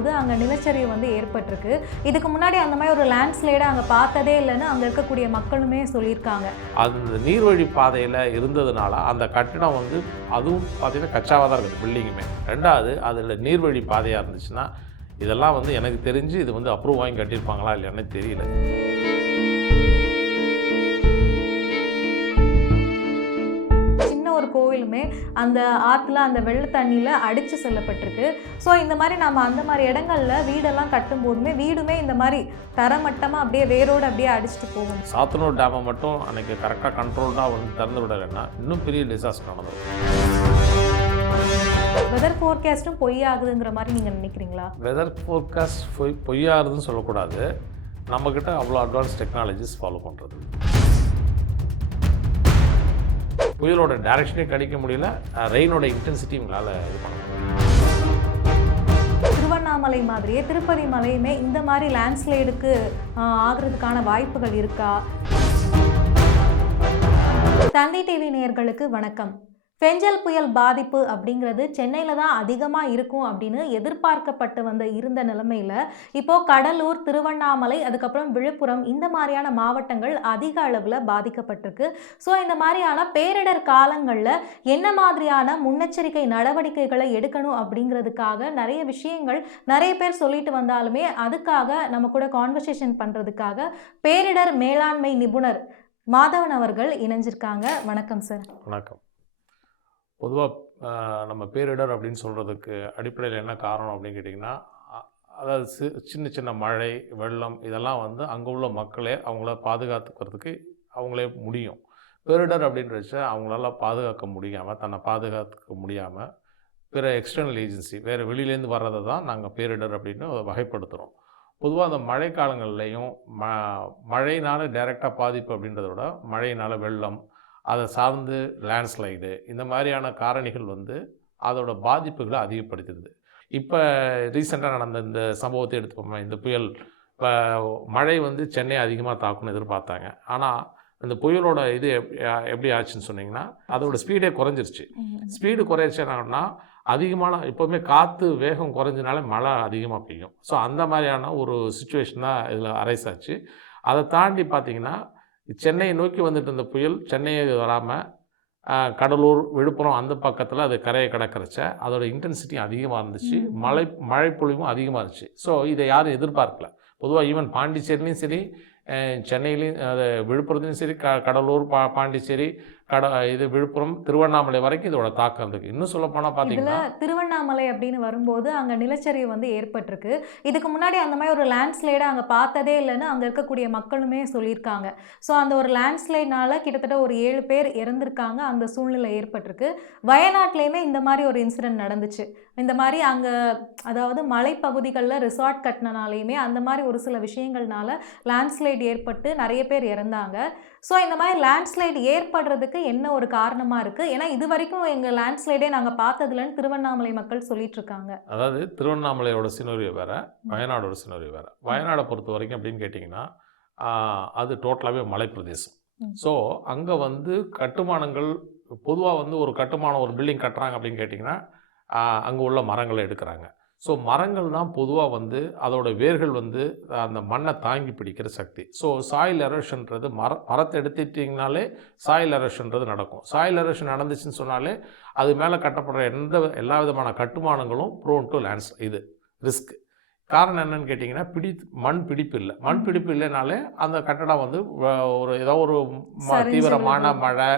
வரும்போது அங்கே நிலச்சரிவு வந்து ஏற்பட்டிருக்கு. இதுக்கு முன்னாடி அந்த மாதிரி ஒரு லேண்ட்ஸ்லைடை அங்கே பார்த்ததே இல்லைன்னு அங்கே இருக்கக்கூடிய மக்களுமே சொல்லியிருக்காங்க. அந்த நீர்வழி பாதையில் இருந்ததுனால அந்த கட்டிடம் வந்து அதுவும் பார்த்தீங்கன்னா கச்சாவாக தான் இருக்குது பில்டிங்குமே. ரெண்டாவது அதில் நீர்வழி பாதையாக இருந்துச்சுன்னா இதெல்லாம் வந்து எனக்கு தெரிஞ்சு இது வந்து அப்ரூவ் வாங்கி கட்டியிருப்பாங்களா இல்லையான்னு தெரியல. ஒரு கோவிலுமே அந்த ஆற்றுல அந்த வெள்ள தண்ணியில் அடித்து செல்லப்பட்டிருக்கு. ஸோ இந்த மாதிரி நம்ம அந்த மாதிரி இடங்களில் வீடெல்லாம் கட்டும் போதுமே வீடுமே இந்த மாதிரி தரமட்டமாக அப்படியே வேரோடு அப்படியே அடிச்சுட்டு போகும். சாத்தனூர் டேமை மட்டும் அன்றைக்கி கரெக்டாக கண்ட்ரோல்டாக வந்து திறந்து விடலைன்னா இன்னும் பெரிய டிசாஸ்டர் நடந்தது. வெதர் ஃபோர்காஸ்ட்டும் பொய்யாகுதுங்கிற மாதிரி நீங்கள் நினைக்கிறீங்களா? வெதர் ஃபோர்காஸ்ட் பொய்யாகுதுன்னு சொல்லக்கூடாது. நம்மக்கிட்ட அவ்வளோ அட்வான்ஸ் டெக்னாலஜிஸ் ஃபாலோ பண்ணுறது. புயலோட டைரக்ஷனே கணிக்க முடியல, ரெயினோட இன்டென்சிட்டி உங்களால் இது பண்ண முடியும். திருவண்ணாமலை மாதிரியே திருப்பதி மலையுமே இந்த மாதிரி லேண்ட்ஸ்லைடுக்கு ஆகிறதுக்கான வாய்ப்புகள் இருக்கா? தந்தி டிவி நேயர்களுக்கு வணக்கம். பெஞ்சல் புயல் பாதிப்பு அப்படிங்கிறது சென்னையில் தான் அதிகமாக இருக்கும் அப்படின்னு எதிர்பார்க்கப்பட்டு இருந்த நிலைமையில் இப்போது கடலூர், திருவண்ணாமலை, அதுக்கப்புறம் விழுப்புரம் இந்த மாதிரியான மாவட்டங்கள் அதிக அளவில் பாதிக்கப்பட்டிருக்கு. ஸோ இந்த மாதிரியான பேரிடர் காலங்களில் என்ன மாதிரியான முன்னெச்சரிக்கை நடவடிக்கைகளை எடுக்கணும் அப்படிங்கிறதுக்காக நிறைய விஷயங்கள் நிறைய பேர் சொல்லிட்டு வந்தாலுமே அதுக்காக நம்ம கூட கான்வர்சேஷன் பண்ணுறதுக்காக பேரிடர் மேலாண்மை நிபுணர் மாதவன் அவர்கள் இணைஞ்சிருக்காங்க. வணக்கம் சார். வணக்கம். பொதுவாக நம்ம பேரிடர் அப்படின்னு சொல்கிறதுக்கு அடிப்படையில் என்ன காரணம் அப்படின்னு கேட்டிங்கன்னா, அதாவது சின்ன சின்ன மழை, வெள்ளம் இதெல்லாம் வந்து அங்கே உள்ள மக்களே அவங்கள பாதுகாத்துக்கிறதுக்கு அவங்களே முடியும். பேரிடர் அப்படின்றச்ச அவங்களால பாதுகாக்க முடியாமல், தன்னை பாதுகாத்துக்க முடியாமல் பிற எக்ஸ்டர்னல் ஏஜென்சி வேறு வெளியிலேருந்து வர்றதை தான் நாங்கள் பேரிடர் அப்படின்னு வகைப்படுத்துகிறோம். பொதுவாக அந்த மழை காலங்கள்லேயும் மழையினால் டைரெக்டாக பாதிப்பு அப்படின்றத விட மழையினால் வெள்ளம், அதை சார்ந்து லேண்ட்ஸ்லைடு இந்த மாதிரியான காரணிகள் வந்து அதோட பாதிப்புகளை அதிகப்படுத்திடுது. இப்போ ரீசெண்டாக நடந்த இந்த சம்பவத்தை எடுத்துப்போமே, இந்த புயல் இப்போ மழை வந்து சென்னை அதிகமாக தாக்குன்னு எதிர்பார்த்தாங்க. ஆனால் இந்த புயலோட இது எப்படி ஆச்சுன்னு சொன்னிங்கன்னா அதோட ஸ்பீடே குறைஞ்சிருச்சு. ஸ்பீடு குறைச்சினாங்கன்னா அதிகமான எப்போவுமே காற்று வேகம் குறைஞ்சனால மழை அதிகமாக பெய்யும். ஸோ அந்த மாதிரியான ஒரு சுச்சுவேஷன் தான் இதில் அரைஸ் ஆச்சு. அதை தாண்டி பார்த்திங்கன்னா சென்னையை நோக்கி வந்துட்டு இருந்த புயல் சென்னையை வராமல் கடலூர், விழுப்புரம் அந்த பக்கத்தில் அது கரையை கடக்கிறச்ச அதோட இன்டென்சிட்டி அதிகமாக இருந்துச்சு, மழை பொழிவும் அதிகமாக இருந்துச்சு. ஸோ இதை யாரும் எதிர்பார்க்கல. பொதுவாக ஈவன் பாண்டிச்சேரிலையும் சரி, சென்னையிலையும், அது விழுப்புரத்துலையும் சரி, கடலூர், பாண்டிச்சேரி, இது விழுப்புரம், திருவண்ணாமலை வரைக்கும் இதோட தாக்கம் இருக்குது. இன்னும் சொல்லப்போனால் பார்த்தீங்கன்னா திருவண்ணாமலை அப்படின்னு வரும்போது அங்கே நிலச்சரிவு ஏற்பட்டிருக்கு. இதுக்கு முன்னாடி அந்த மாதிரி ஒரு லேண்ட்ஸ்லைடை அங்கே பார்த்ததே இல்லைன்னு அங்கே இருக்கக்கூடிய மக்களுமே சொல்லியிருக்காங்க. ஸோ அந்த ஒரு லேண்ட்ஸ்லைட்னால கிட்டத்தட்ட ஒரு 7 பேர் இறந்திருக்காங்க. அந்த சூழ்நிலை ஏற்பட்டிருக்கு. வயநாட்டிலையுமே இந்த மாதிரி ஒரு இன்சிடென்ட் நடந்துச்சு. இந்த மாதிரி அங்கே அதாவது மலைப்பகுதிகளில் ரிசார்ட் கட்டினாலையுமே அந்த மாதிரி ஒரு சில விஷயங்கள்னால லேண்ட்ஸ்லைட் ஏற்பட்டு நிறைய பேர் இறந்தாங்க. ஸோ இந்த மாதிரி லேண்ட்ஸ்லைட் ஏற்படுறதுக்கு என்ன ஒரு காரணமாக இருக்குது? ஏன்னா இது வரைக்கும் எங்கள் லேண்ட்ஸ்லைடே நாங்கள் பார்த்ததுலன்னு திருவண்ணாமலை மக்கள் சொல்லிட்டு இருக்காங்க. அதாவது திருவண்ணாமலையோட சினோரியோ வேறு, வயநாடோட சினோரியோ வேறு. வயநாடை பொறுத்த வரைக்கும் அப்படின்னு கேட்டிங்கன்னா அது டோட்டலாகவே மலை பிரதேசம். ஸோ அங்கே வந்து கட்டுமானங்கள் பொதுவாக வந்து ஒரு கட்டுமானம், ஒரு பில்டிங் கட்டுறாங்க அப்படின்னு கேட்டிங்கன்னா அங்கே உள்ள மரங்களை எடுக்கிறாங்க. ஸோ மரங்கள் தான் பொதுவாக வந்து அதோட வேர்கள் வந்து அந்த மண்ணை தாங்கி பிடிக்கிற சக்தி. ஸோ சாயில் எரோஷன்றது மரத்தை எடுத்துட்டிங்கனாலே சாயில் எரோஷன்றது நடக்கும். சாயில் எரோஷன் நடந்துச்சுன்னு சொன்னாலே அது மேலே கட்டப்படுற எல்லா விதமான கட்டுமானங்களும் ப்ரோன் டு லேண்ட்ஸ் இது ரிஸ்க். காரணம் என்னன்னு கேட்டிங்கன்னா மண் பிடிப்பு இல்லை. மண் பிடிப்பு இல்லைனாலே அந்த கட்டடம் வந்து ஒரு ஏதோ ஒரு தீவிரமான மழை,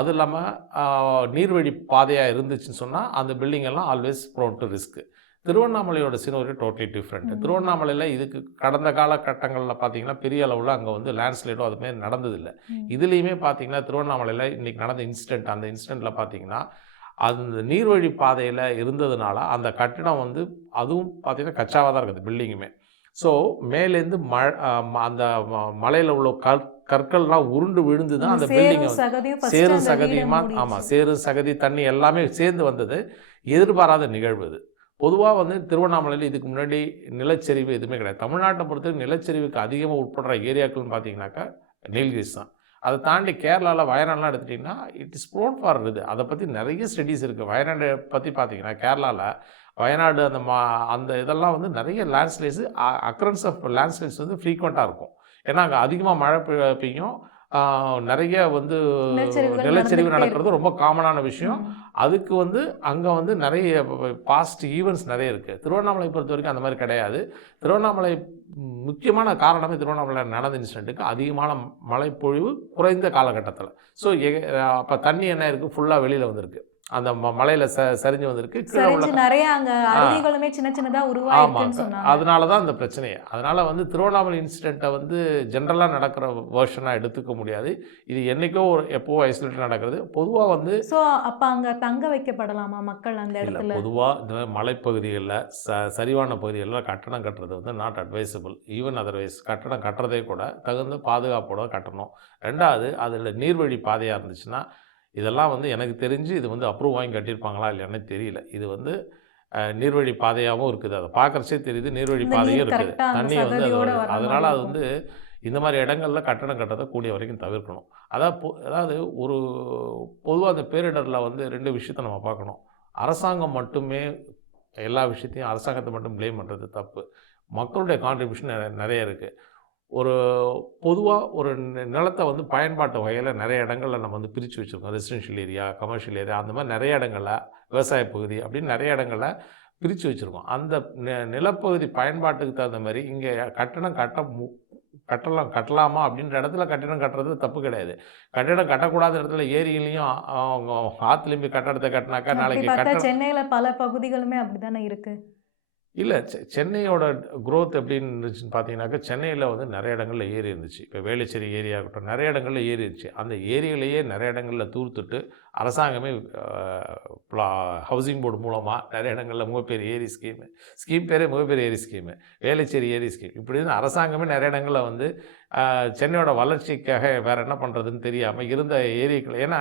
அது இல்லாமல் நீர்வழி பாதையாக இருந்துச்சுன்னு சொன்னால் அந்த பில்டிங் எல்லாம் ஆல்வேஸ் ப்ரோன் டு ரிஸ்க்கு. திருவண்ணாமலையோட சீனரி டோட்டலி டிஃப்ரெண்ட். திருவண்ணாமலையில் இதுக்கு கடந்த காலகட்டங்களில் பார்த்தீங்கன்னா பெரிய அளவில் அங்கே வந்து லேண்ட்ஸ்லைடோ அதுமாரி நடந்ததில்லை. இதுலேயுமே பார்த்தீங்கன்னா திருவண்ணாமலையில் இன்றைக்கி நடந்த அந்த இன்சிடெண்ட்டில் பார்த்தீங்கன்னா அந்த நீர்வழி பாதையில் இருந்ததுனால அந்த கட்டிடம் வந்து அதுவும் பார்த்திங்கன்னா கச்சாவாக தான் இருக்குது பில்டிங்குமே. ஸோ மேலேருந்து அந்த மலையில் உள்ள கற்கள்லாம் உருண்டு விழுந்து தான் அந்த பில்டிங்கை சேரும் சகதியுமாக, ஆமாம், சேரும் சகதி தண்ணி எல்லாமே சேர்ந்து வந்தது. எதிர்பாராத நிகழ்வு இது. பொதுவாக வந்து திருவண்ணாமலையில் இதுக்கு முன்னாடி நிலச்சரிவு எதுவுமே கிடையாது. தமிழ்நாட்டை பொறுத்தவரைக்கும் நிலச்சரிவுக்கு அதிகமாக உட்படுற ஏரியாக்கள்னு பார்த்தீங்கன்னாக்கா நீலகிரிஸ் தான். அதை தாண்டி கேரளாவில் வயநாடுலாம் எடுத்துட்டிங்கன்னா இட் இஸ் ப்ரோன் ஃபார் இது. அதை பற்றி நிறைய ஸ்டடீஸ் இருக்குது. வயநாடு பற்றி பார்த்தீங்கன்னா கேரளாவில் வயநாடு அந்த இதெல்லாம் வந்து நிறைய லேண்ட்ஸ்லைட்ஸு அக்கரன்ஸ் ஆஃப் லேண்ட்ஸ்லைட்ஸ் வந்து ஃப்ரீக்வெண்ட்டாக இருக்கும். ஏன்னா அங்கே அதிகமாக மழை பெய்யும், நிறைய வந்து நிலச்சரிவு நடக்கிறது ரொம்ப காமனான விஷயம். அதுக்கு வந்து அங்கே வந்து நிறைய பாஸ்ட் ஈவெண்ட்ஸ் நிறைய இருக்குது. திருவண்ணாமலை பொறுத்த வரைக்கும் அந்த மாதிரி கிடையாது. திருவண்ணாமலை முக்கியமான காரணமே திருவண்ணாமலை நடந்த இன்சிடென்ட்டுக்கு அதிகமான மழைப்பொழிவு குறைந்த காலகட்டத்தில். ஸோ அப்போ தண்ணி என்ன இருக்குது, ஃபுல்லாக வெளியில் வந்திருக்கு, அந்த மலையில் சரிஞ்சு வந்திருக்கு, கீழே உள்ள நிறைய அங்க அருவிகளுமே சின்ன சின்னதா உருவாயிருக்குன்னு சொன்னாங்க. அதனால தான் அந்த பிரச்சனையே. அதனால வந்து திருவண்ணாமலை இன்சிடென்ட்டை வந்து ஜென்ரலாக நடக்கிற வேர்ஷனாக எடுத்துக்க முடியாது. இது என்னைக்கோ எப்போ ஐசோலேட் நடக்கிறது. பொதுவாக வந்து ஸோ அப்போ அங்கே தங்க வைக்கப்படலாமா மக்கள் அந்த இடத்துல? பொதுவாக இந்த மாதிரி மலைப்பகுதிகளில் சரிவான பகுதிகளில் கட்டணம் கட்டுறது வந்து நாட் அட்வைசபிள். ஈவன் அதர்வைஸ் கட்டணம் கட்டுறதே கூட தகுந்த பாதுகாப்போட கட்டணும். ரெண்டாவது அதில் நீர்வழி பாதையாக இருந்துச்சுன்னா, இதெல்லாம் வந்து எனக்கு தெரிஞ்சு இது வந்து அப்ரூவ் வாங்கி கட்டியிருப்பாங்களா இல்லையானே தெரியல. இது வந்து நீர்வழி பாதையாகவும் இருக்குது. அதை பார்க்குறச்சே தெரியுது நீர்வழி பாதையும் இருக்குது. தண்ணி வந்து அதனால் அது வந்து இந்த மாதிரி இடங்களில் கட்டணம் கட்டுறதை கூடிய வரைக்கும் தவிர்க்கணும். அதாவது ஒரு பொதுவாக அந்த பேரிடரில் வந்து 2 விஷயத்தை நம்ம பார்க்கணும். அரசாங்கம் மட்டுமே எல்லா விஷயத்தையும் அரசாங்கத்தை மட்டும் ப்ளேம் பண்ணுறது தப்பு. மக்களுடைய கான்ட்ரிபியூஷன் நிறைய இருக்குது. ஒரு பொதுவாக ஒரு நிலத்தை வந்து பயன்பாட்டு வகையில் நிறைய இடங்களில் நம்ம வந்து பிரித்து வச்சுருக்கோம். ரெசிடென்ஷியல் ஏரியா, கமர்ஷியல் ஏரியா, அந்த மாதிரி நிறைய இடங்களில் விவசாய பகுதி அப்படின்னு நிறைய இடங்களில் பிரித்து வச்சுருக்கோம். அந்த நிலப்பகுதி பயன்பாட்டுக்கு தகுந்த மாதிரி இங்கே கட்டலாமா அப்படின்ற இடத்துல கட்டிடம் கட்டுறது தப்பு கிடையாது. கட்டிடம் கட்டக்கூடாத இடத்துல ஏரியிலையும் அவங்க ஆற்றுலையும் போய் கட்டடத்தை கட்டினாக்கா நாளைக்கு சென்னையில் பல பகுதிகளுமே அப்படி தானே இருக்குது. இல்லை, சென்னையோட க்ரோத் எப்படின்னு இருந்துச்சுன்னு பார்த்தீங்கன்னாக்கா, சென்னையில் வந்து நிறைய இடங்களில் ஏரி இருந்துச்சு. இப்போ வேளச்சேரி ஏரியா இருக்கட்டும், நிறைய இடங்களில் ஏரி இருந்துச்சு. அந்த ஏரியிலேயே நிறைய இடங்களில் தூர்த்துட்டு அரசாங்கமே ஹவுசிங் போர்டு மூலமாக நிறைய இடங்களில் முகப்பேர் ஏரி ஸ்கீம் பேரே முகப்பேர் ஏரி ஸ்கீமு, வேளச்சேரி ஏரி ஸ்கீம், இப்படி அரசாங்கமே நிறைய இடங்களில் வந்து சென்னையோட வளர்ச்சிக்காக வேறு என்ன பண்ணுறதுன்னு தெரியாமல் இருந்த ஏரிகள். ஏன்னா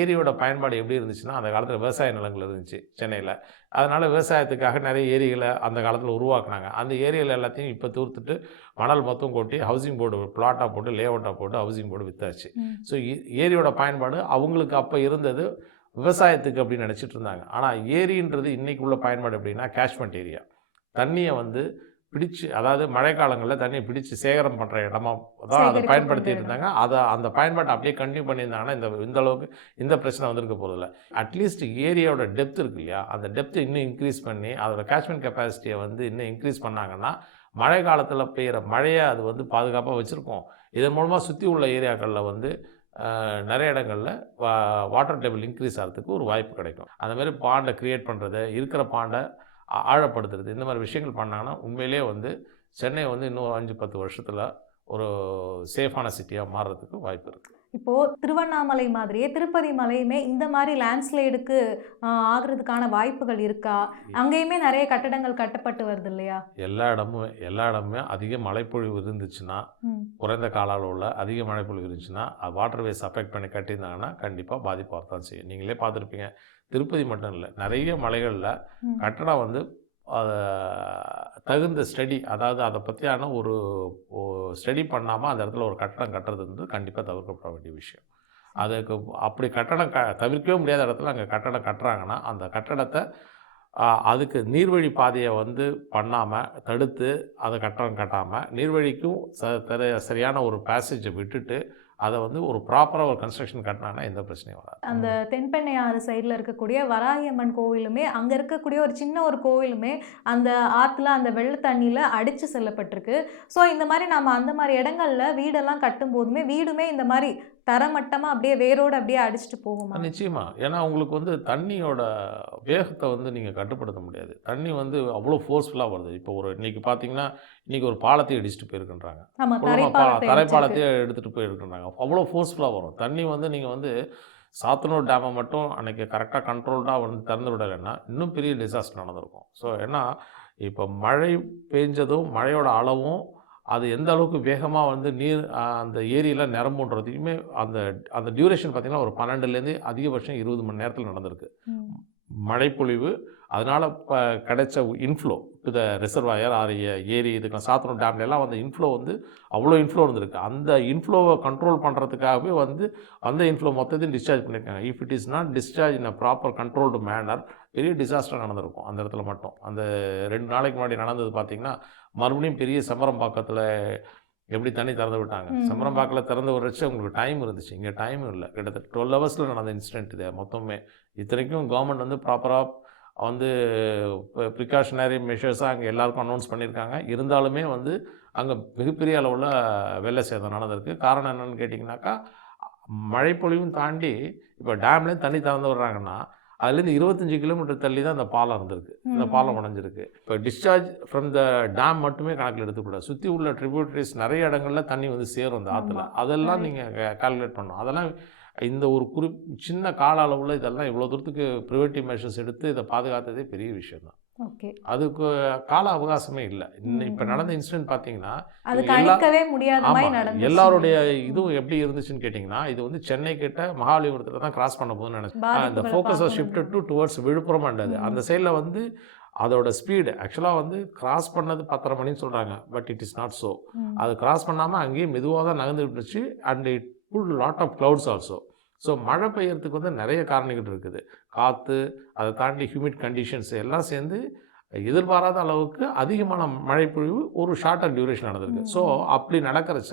ஏரியோட பயன்பாடு எப்படி இருந்துச்சுன்னா, அந்த காலத்தில் விவசாய நிலங்கள் இருந்துச்சு சென்னையில். அதனால் விவசாயத்துக்காக நிறைய ஏரிகளை அந்த காலத்தில் உருவாக்குனாங்க. அந்த ஏரியாவில் எல்லாத்தையும் இப்போ தூர்த்துட்டு மணல் மொத்தம் கொட்டி ஹவுசிங் போர்டு பிளாட்டாக போட்டு லேஅவுட்டாக போட்டு ஹவுசிங் போர்டு விற்றாச்சு. ஸோ ஏரியோட பயன்பாடு அவங்களுக்கு அப்போ இருந்தது விவசாயத்துக்கு அப்படின்னு நினச்சிட்டு இருந்தாங்க. ஆனால் ஏரின்றது இன்றைக்கி உள்ள பயன்பாடு எப்படின்னா, கேஷ்மெண்ட் ஏரியா, தண்ணியை வந்து பிடிச்சி, அதாவது மழை காலங்களில் தண்ணியை பிடிச்சி சேகரம் பண்ணுற இடமா தான் அதை பயன்படுத்திட்டு இருந்தாங்க. அந்த பயன்பாட்டை அப்படியே கண்டினியூ பண்ணியிருந்தாங்கன்னா இந்த அளவுக்கு இந்த பிரச்சனை வந்திருக்க போகிறதில்ல. அட்லீஸ்ட் ஏரியாவோட டெப்த் இருக்கு இல்லையா, அந்த டெப்த்தை இன்னும் இன்க்ரீஸ் பண்ணி அதோட கேஷ்மெண்ட் கெப்பாசிட்டியை வந்து இன்னும் இன்க்ரீஸ் பண்ணாங்கன்னா மழை காலத்தில் பெய்கிற மழையை அது வந்து பாதுகாப்பாக வச்சுருக்கோம். இதன் மூலமாக சுற்றி உள்ள ஏரியாக்களில் வந்து நிறைய இடங்களில் வாட்டர் டேபிள் இன்க்ரீஸ் ஆகிறதுக்கு ஒரு வாய்ப்பு கிடைக்கும். அந்த மாதிரி பாண்டை க்ரியேட் பண்ணுறது, இருக்கிற பாண்டை ஆழப்படுத்துறது, இந்த மாதிரி விஷயங்கள் பண்ணாங்கன்னா உண்மையிலே வந்து சென்னை வந்து இன்னும் 5-10 வருஷத்தில் ஒரு சேஃபான சிட்டியாக மாறுறதுக்கு வாய்ப்பு இருக்குது. இப்போது திருவண்ணாமலை மாதிரியே திருப்பதி மலையுமே இந்த மாதிரி லேண்ட்ஸ்லைடுக்கு ஆகிறதுக்கான வாய்ப்புகள் இருக்கா? அங்கேயுமே நிறைய கட்டடங்கள் கட்டப்பட்டு வருது இல்லையா? எல்லா இடமுமே அதிக மழைப்பொழிவு இருந்துச்சுன்னா, குறைந்த கால அளவில் அதிக மழைப்பொழிவு இருந்துச்சுன்னா, வாட்டர்வேஸ் அஃபெக்ட் பண்ணி கட்டியிருந்தாங்கன்னா கண்டிப்பாக பாதிப்பு வரத்தான் செய்யும். நீங்களே பார்த்துருப்பீங்க, திருப்பதி மட்டும் இல்லை, நிறைய மலைகளில் கட்டடம் வந்து தகுந்த ஸ்டடி, அதாவது அதை பற்றியான ஒரு ஸ்டடி பண்ணாமல் அந்த இடத்துல ஒரு கட்டடம் கட்டுறது வந்து கண்டிப்பாக தவிர்க்கப்பட வேண்டிய விஷயம். அதுக்கு அப்படி கட்டடம் தவிர்க்கவே முடியாத இடத்துல அங்கே கட்டடம் கட்டுறாங்கன்னா அந்த கட்டடத்தை அதுக்கு நீர்வழி பாதையை வந்து பண்ணாமல் தடுத்து அதை கட்டடம் கட்டாமல் நீர்வழிக்கும் சரியான ஒரு பேசேஜை விட்டுட்டு அதை வந்து ஒரு ப்ராப்பராக ஒரு கன்ஸ்ட்ரக்ஷன் கட்டினாங்கன்னா எந்த பிரச்சனையும் வராது. அந்த தென்பெண்ணை ஆறு சைடில் இருக்கக்கூடிய வராகியம்மன் கோவிலுமே, அங்கே இருக்கக்கூடிய ஒரு சின்ன ஒரு கோவிலுமே அந்த ஆற்றுல அந்த வெள்ள தண்ணியில் அடித்து செல்லப்பட்டிருக்கு. ஸோ இந்த மாதிரி நம்ம அந்த மாதிரி இடங்களில் வீடெல்லாம் கட்டும் போதுமே வீடுமே இந்த மாதிரி தரமட்டமாக அப்படியே வேரோடு அப்படியே அடிச்சுட்டு போகுமா? நிச்சயமாக. ஏன்னா உங்களுக்கு வந்து தண்ணியோட வேகத்தை வந்து நீங்கள் கட்டுப்படுத்த முடியாது. தண்ணி வந்து அவ்வளோ ஃபோர்ஸ்ஃபுல்லாக வருது. இப்போ இன்றைக்கி பார்த்தீங்கன்னா, இன்றைக்கி ஒரு பாலத்தை இடிச்சுட்டு போயிருக்குன்றாங்க, தரைப்பாலத்தையே எடுத்துகிட்டு போயிருக்குன்றாங்க. அவ்வளோ ஃபோர்ஸ்ஃபுல்லாக வரும் தண்ணி. வந்து நீங்கள் வந்து சாத்தனூர் டேமை மட்டும் அன்றைக்கி கரெக்டாக கண்ட்ரோல்டாக வந்து திறந்து விடலைன்னா இன்னும் பெரிய டிசாஸ்டர் நடந்திருக்கும். ஸோ ஏன்னா இப்போ மழை பெஞ்சதும் மழையோட அளவும் அது எந்த அளவுக்கு வேகமாக வந்து நீர் அந்த ஏரியில் நிரம்புன்றதையுமே அந்த டியூரேஷன் பார்த்திங்கன்னா ஒரு 12லேருந்து அதிகபட்சம் 20 மணி நேரத்தில் நடந்திருக்கு. மழைப்பொழிவு அதனால் கிடைச்ச inflow to the reservoir or ஏரி இதுக்கு சாத்தனூர் டேம்லாம் வந்து இன்ஃப்ளோ வந்து அவ்வளோ இன்ஃப்ளோ இருந்திருக்கு. அந்த இன்ஃப்ளோவை கண்ட்ரோல் பண்ணுறதுக்காகவே வந்து அந்த இன்ஃப்ளோ மொத்தத்தையும் டிஸ்சார்ஜ் பண்ணியிருக்காங்க. If it is not discharge in a proper controlled manner பெரிய டிசாஸ்டர் நடந்திருக்கும் அந்த இடத்துல மட்டும். அந்த 2 நாளைக்கு முன்னாடி நடந்தது பார்த்திங்கன்னா, மறுபடியும் பெரிய செம்பரம்பாக்கத்தில் எப்படி தண்ணி திறந்து விட்டாங்க. செம்பரம்பாக்கில் திறந்து விடுறச்சு உங்களுக்கு டைம் இருந்துச்சு, இங்கே டைம் இல்லை. கிட்டத்தட்ட 12 ஹவர்ஸில் நடந்த இன்சிடென்ட் இது மொத்தமே. இத்தனைக்கும் கவர்மெண்ட் வந்து ப்ராப்பராக வந்து ப்ரிகாஷனரி மெஷர்ஸாக அங்கே எல்லாருக்கும் அனௌன்ஸ் பண்ணியிருக்காங்க. இருந்தாலுமே வந்து அங்கே மிகப்பெரிய அளவில் வெள்ள சேதம் நடந்திருக்கு. காரணம் என்னென்னு கேட்டிங்கனாக்கா, மழைப்பொழிவும் தாண்டி இப்போ டேம்லேயும் தண்ணி திறந்து விடுறாங்கன்னா அதுலேருந்து 25 கிலோமீட்டர் தள்ளி தான் அந்த பாலம் இருந்திருக்கு. இந்த பாலம் உடஞ்சிருக்கு. இப்போ டிஸ்சார்ஜ் ஃப்ரம் த டேம் மட்டுமே கணக்கில் எடுத்துக்கூடாது. சுற்றி உள்ள ட்ரிபியூட்டரிஸ் நிறைய இடங்களில் தண்ணி வந்து சேரும் அந்த ஆற்றுல. அதெல்லாம் நீங்கள் கால்குலேட் பண்ணணும். அதெல்லாம் இந்த ஒரு சின்ன கால அளவில் இதெல்லாம் இவ்வளோ தூரத்துக்கு ப்ரிவென்டிவ் மெஷர்ஸ் எடுத்து இதை பாதுகாத்ததே பெரிய விஷயம் தான். அதுக்கு கால அவகாசமே இல்லை. இப்போ நடந்த இன்சிடென்ட் பார்த்தீங்கன்னா எல்லாருடைய இதுவும் எப்படி இருந்துச்சுன்னு கேட்டிங்கன்னா, இது வந்து சென்னை கிட்ட மகாபலிபுரத்தில் தான் கிராஸ் பண்ண போதுன்னு நினச்சேன். இந்த ஃபோக்கஸ் ஷிஃப்டட் டுவர்ட்ஸ் விழுப்புரம் அண்டது அந்த சைடில் வந்து அதோட ஸ்பீடு ஆக்சுவலாக வந்து கிராஸ் பண்ணது 10:30 மணின்னு சொல்கிறாங்க. But it is not so. அது கிராஸ் பண்ணாமல் அங்கேயே மெதுவாக தான் நகர்ந்துட்டுருச்சு. And it put lot of clouds also. So மழை பெய்யறதுக்கு வந்து நிறைய காரணிகள் இருக்குது. காற்று, அதை தாண்டி ஹியூமிட் கண்டிஷன்ஸ் எல்லாம் சேர்ந்து எதிர்பாராத அளவுக்கு அதிகமான மழைப்பொழிவு ஒரு ஷார்ட்டர் டியூரேஷன் நடந்திருக்கு. ஸோ அப்படி நடக்கிறச்ச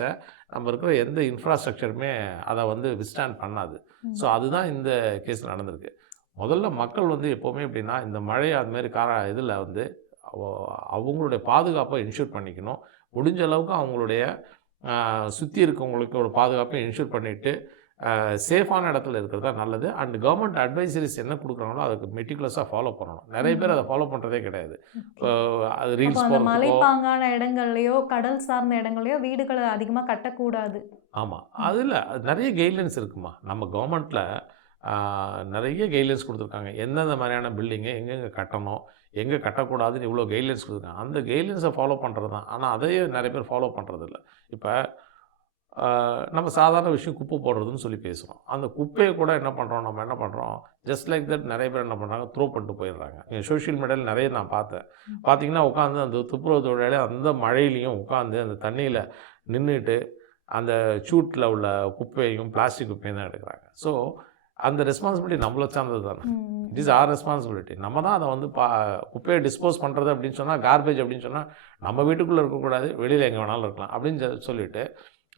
நம்ம இருக்கிற எந்த இன்ஃப்ராஸ்ட்ரக்சருமே அதை வந்து விஸ்டாண்ட் பண்ணாது. ஸோ அதுதான் இந்த கேஸில் நடந்திருக்கு. முதல்ல மக்கள் வந்து எப்போவுமே எப்படின்னா, இந்த மழை அதுமாரி இதில் வந்து அவங்களுடைய பாதுகாப்பை இன்ஷூர் பண்ணிக்கணும். முடிஞ்ச அளவுக்கு அவங்களுடைய சுற்றி இருக்கவங்களுக்கு ஒரு பாதுகாப்பை இன்ஷூர் பண்ணிவிட்டு சேஃபான இடத்துல இருக்கிறது தான் நல்லது. அண்ட் கவர்மெண்ட் அட்வைசரிஸ் என்ன கொடுக்குறாங்களோ அதுக்கு மெட்டிகுலஸாக ஃபாலோ பண்ணணும். நிறைய பேர் அதை ஃபாலோ பண்ணுறதே கிடையாது. அது ரீல்ஸ் மலைப்பாங்கான இடங்கள்லையோ கடல் சார்ந்த இடங்கள்லையோ வீடுகளை அதிகமாக கட்டக்கூடாது. ஆமாம், அதில் நிறைய கைட்லைன்ஸ் இருக்குமா. நம்ம கவர்மெண்ட்டில் நிறைய கைட்லைன்ஸ் கொடுத்துருக்காங்க. எந்தெந்த மாதிரியான பில்டிங்கை எங்கெங்கே கட்டணும், எங்கே கட்டக்கூடாதுன்னு இவ்வளோ கைட்லைன்ஸ் கொடுத்துருக்காங்க. அந்த கைட்லைன்ஸை ஃபாலோ பண்ணுறது தான். ஆனால் அதையே நிறைய பேர் ஃபாலோ பண்ணுறதில்ல. இப்போ நம்ம சாதாரண விஷயம் குப்பை போடுறதுன்னு சொல்லி பேசுகிறோம். அந்த குப்பையை கூட நம்ம என்ன பண்ணுறோம், ஜஸ்ட் லைக் தட் நிறைய பேர் என்ன பண்ணுறாங்க, த்ரோ பண்ணிட்டு போயிடுறாங்க. சோஷியல் மீடியாவில் நிறைய நான் பார்த்தேன். பார்த்தீங்கன்னா உட்காந்து அந்த துப்புரவு தொழிலாளி அந்த மழையிலையும் உட்காந்து அந்த தண்ணியில் நின்றுட்டு அந்த சூட்டில் உள்ள குப்பையும் பிளாஸ்டிக் குப்பையும் தான் எடுக்கிறாங்க. ஸோ அந்த ரெஸ்பான்சிபிலிட்டி நம்மளை சார்ந்தது தானே. It is our responsibility. நம்ம தான் அதை வந்து குப்பையை டிஸ்போஸ் பண்ணுறது அப்படின்னு சொன்னால், கார்பேஜ் அப்படின்னு சொன்னால் நம்ம வீட்டுக்குள்ளே இருக்கக்கூடாது, வெளியில் எங்கே வேணாலும் இருக்கலாம் அப்படின்னு சொல்லிட்டு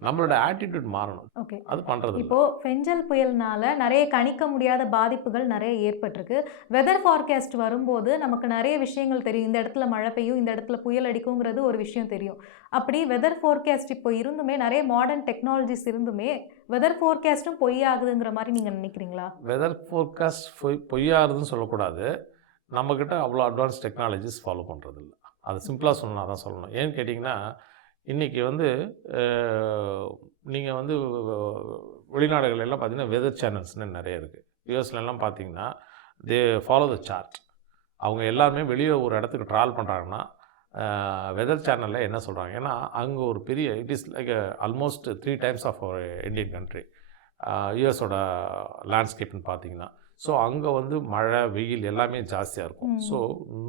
நம்மளோட ஆட்டிடியூட் மாறணும். ஓகே, அது பண்ணுறது. இப்போது ஃபெஞ்சல் புயல்னால நிறைய கணிக்க முடியாத பாதிப்புகள் நிறைய ஏற்பட்டிருக்கு. வெதர் ஃபார்காஸ்ட் வரும்போது நமக்கு நிறைய விஷயங்கள் தெரியும். இந்த இடத்துல மழை பெய்யும், இந்த இடத்துல புயல் அடிக்குங்கிறது ஒரு விஷயம் தெரியும். அப்படி வெதர் ஃபோர்காஸ்ட் இப்போ இருந்துமே, நிறைய மாடர்ன் டெக்னாலஜிஸ் இருந்துமே வெதர் ஃபோர்காஸ்ட்டும் பொய்யாகுதுங்கிற மாதிரி நீங்கள் நினைக்கிறீங்களா? வெதர் ஃபோர்காஸ்ட் பொய்யாகுதுன்னு சொல்லக்கூடாது. நம்மக்கிட்ட அவ்வளோ அட்வான்ஸ் டெக்னாலஜிஸ் ஃபாலோ பண்ணுறது இல்லை. அது சிம்பிளாக சொல்லணும், அதான் சொல்லணும். ஏன்னு கேட்டிங்கன்னா, இன்றைக்கி வந்து நீங்கள் வந்து வெளிநாடுகளெல்லாம் பார்த்தீங்கன்னா வெதர் சேனல்ஸ்னு நிறைய இருக்குது. யூஎஸ்லலாம் பார்த்தீங்கன்னா தே ஃபாலோ த சார்ட். அவங்க எல்லாருமே வெளியே ஒரு இடத்துக்கு ட்ராவல் பண்ணுறாங்கன்னா வெதர் சேனலில் என்ன சொல்கிறாங்க, ஏன்னா அங்கே ஒரு பெரிய it is like almost 3 times of ஒரு இந்தியன் கண்ட்ரி யூஎஸோட லேண்ட்ஸ்கேப்னு பார்த்தீங்கன்னா. ஸோ அங்கே வந்து மழை, வெயில் எல்லாமே ஜாஸ்தியாக இருக்கும். So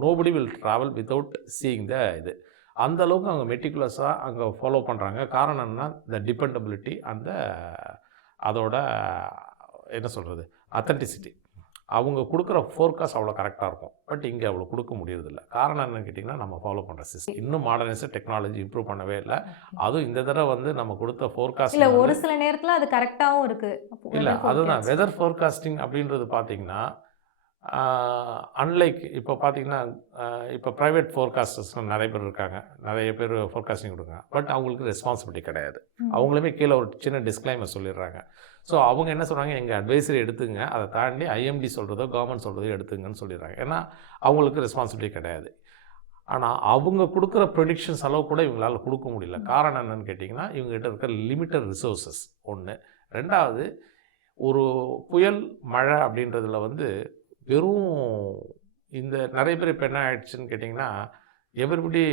nobody will travel without seeing the இது. அந்த அளவுக்கு அவங்க மெட்டிகுலஸாக அங்கே ஃபாலோ பண்ணுறாங்க. காரணம் என்னன்னா, இந்த டிபெண்டபிலிட்டி, அந்த அதோட என்ன சொல்கிறது, அத்தன்டிசிட்டி. அவங்க கொடுக்குற ஃபோர்காஸ்ட் அவ்வளோ கரெக்டாக இருக்கும். பட் இங்கே அவ்வளோ கொடுக்க முடியறதில்ல. காரணம் என்னன்னு கேட்டிங்கன்னா, நம்ம ஃபாலோ பண்ணுற சிஸ்டம் இன்னும் மாடர்னைஸ்டாக டெக்னாலஜி இம்ப்ரூவ் பண்ணவே இல்லை. அதுவும் இந்த தடவை வந்து நம்ம கொடுத்த ஃபோர்காஸ்ட் இல்லை, ஒரு சில நேரத்தில் அது கரெக்டாகவும் இருக்குது. இல்லை, அதுதான் வெதர் ஃபோர்காஸ்டிங் அப்படின்றது பார்த்திங்கன்னா, அன்லைக் இப்போ பார்த்தீங்கன்னா, இப்போ ப்ரைவேட் ஃபோர்காஸ்டர்ஸ்லாம் நிறைய பேர் இருக்காங்க. நிறைய பேர் ஃபோர்காஸ்டிங் கொடுக்குறாங்க. பட் அவங்களுக்கு ரெஸ்பான்சிபிலிட்டி கிடையாது. அவங்களுமே கீழே ஒரு சின்ன டிஸ்க்ளைமர் சொல்லிடுறாங்க. ஸோ அவங்க என்ன சொல்கிறாங்க, எங்கள் அட்வைசரி எடுத்துங்க, அதை தாண்டி ஐஎம்டி சொல்கிறதோ கவர்மெண்ட் சொல்கிறதோ எடுத்துங்கன்னு சொல்லிடுறாங்க. ஏன்னா அவங்களுக்கு ரெஸ்பான்சிபிலிட்டி கிடையாது. ஆனால் அவங்க கொடுக்குற ப்ரொடிக்ஷன்ஸ் அளவு கூட இவங்களால் கொடுக்க முடியல. காரணம் என்னென்னு கேட்டிங்கன்னா, இவங்ககிட்ட இருக்கிற லிமிட்டட் ரிசோர்ஸஸ் ஒன்று. ரெண்டாவது, ஒரு புயல் மழை அப்படின்றதுல வந்து வெறும் இந்த நிறைய பேர் இப்போ என்ன ஆயிடுச்சுன்னு கேட்டிங்கன்னா, everybody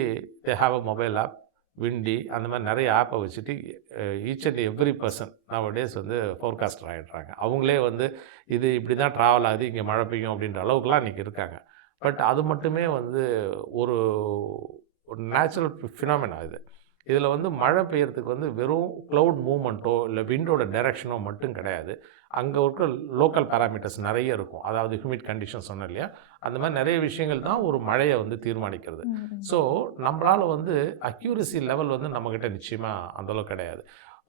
they have a mobile app, Windy அந்த மாதிரி நிறைய ஆப்பை வச்சுட்டு each and every person nowadays வந்து ஃபோர்காஸ்டர் ஆகிடுறாங்க. அவங்களே வந்து இது இப்படி தான் ட்ராவல் ஆகுது, இங்கே மழை பெய்யும் அப்படின்ற அளவுக்குலாம் இன்றைக்கி இருக்காங்க. பட் அது மட்டுமே வந்து ஒரு ஒரு நேச்சுரல் ஃபினாமினா இது. இதில் வந்து மழை பெய்யறதுக்கு வந்து வெறும் க்ளவுட் மூவ்மெண்ட்டோ இல்லை விண்டோட டைரெக்ஷனோ மட்டும் கிடையாது. அங்கே இருக்கிற லோக்கல் பேராமீட்டர்ஸ் நிறைய இருக்கும். அதாவது ஹியூமிட் கண்டிஷன் சொன்னேன் இல்லையா, அந்த மாதிரி நிறைய விஷயங்கள் தான் ஒரு மழையை வந்து தீர்மானிக்கிறது. ஸோ நம்மளால் வந்து அக்யூரசி லெவல் வந்து நம்மக்கிட்ட நிச்சயமாக அந்தளவுக்கு கிடையாது.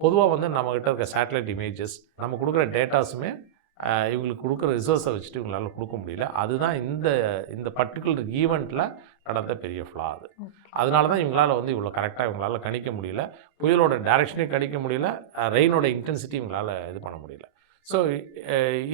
பொதுவாக வந்து நம்மக்கிட்ட இருக்க சேட்டலைட் இமேஜஸ், நம்ம கொடுக்குற டேட்டாஸுமே இவங்களுக்கு கொடுக்குற ரிசோர்ஸை வச்சுட்டு இவங்களால கொடுக்க முடியல. அதுதான் இந்த பர்டிகுலர் ஈவெண்ட்டில் நடந்த பெரிய ஃப்ளா அது. அதனால தான் இவங்களால வந்து இவ்வளோ கரெக்டாக இவங்களால கணிக்க முடியல. புயலோட டைரெக்ஷனே கணிக்க முடியல. ரெயினோட இன்டென்சிட்டி இவங்களால இது பண்ண முடியல. ஸோ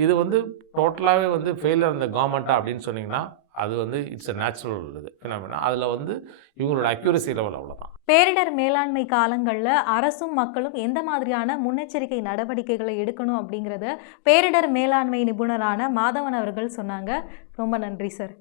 இது வந்து டோட்டலாகவே வந்து ஃபெயிலியர் இந்த கவர்மெண்ட்டா அப்படின்னு சொன்னீங்கன்னா, அது வந்து இட்ஸ் எ நேச்சுரல் இது ஃபினாமினா. அதில் வந்து இவங்களோட அக்யூரசி லெவல் அவ்வளோதான். பேரிடர் மேலாண்மை காலங்களில் அரசும் மக்களும் எந்த மாதிரியான முன்னெச்சரிக்கை நடவடிக்கைகளை எடுக்கணும் அப்படிங்கிறத பேரிடர் மேலாண்மை நிபுணரான மாதவன் அவர்கள் சொன்னாங்க. ரொம்ப நன்றி சார்.